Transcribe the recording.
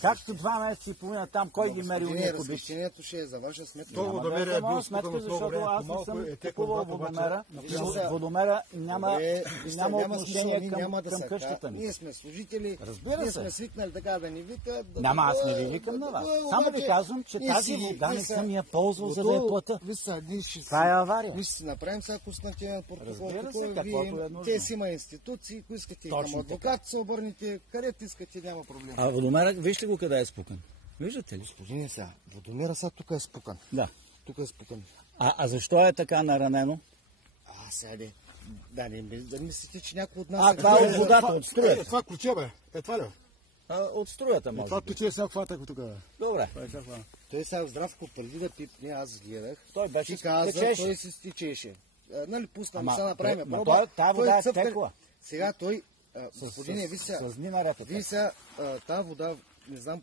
Както 2 месеца и половина там, кой ги мери уния кубички? Разхищението ще е за ваша сметка. То водомер е бил сметка, спукан много защото време. аз не съм купувал водомера. Водомера няма отношение към къщата ми. Ние сме служители, Разбира ние се. сме свикнали така да ни вика. Няма, аз не ви викам на вас. Само ви казвам, че тази вода не съм я ползвал, за да я плата. Това е авария. Ние ще си направим сега констативен протокол. Разбира се, каквото е нужно. Те си има институции, ако искате към адвокат, се обърнете, където искате, няма проблем. А водомера, вижте го къде е спукан. Виждате ли? Господине сега, водомера сега тук е спукан. Да. Тук е спукан. А защо е така наранено? Сега да мислите, че някой от нас... Това е от водата, от струята. Това ключе, бе. Това ли? От струята, може Това би. пече сега хвата тук. Добре. Той сега Здравко преди да пипне, аз гледах. Той беше Ти каза, течеше. той се стичеше. Нали, пуснам, Ама, сега направим ма проба. тази вода е цъфка. текла. Сега той, господине, ви С дни наред. вие сега, тази вода, не знам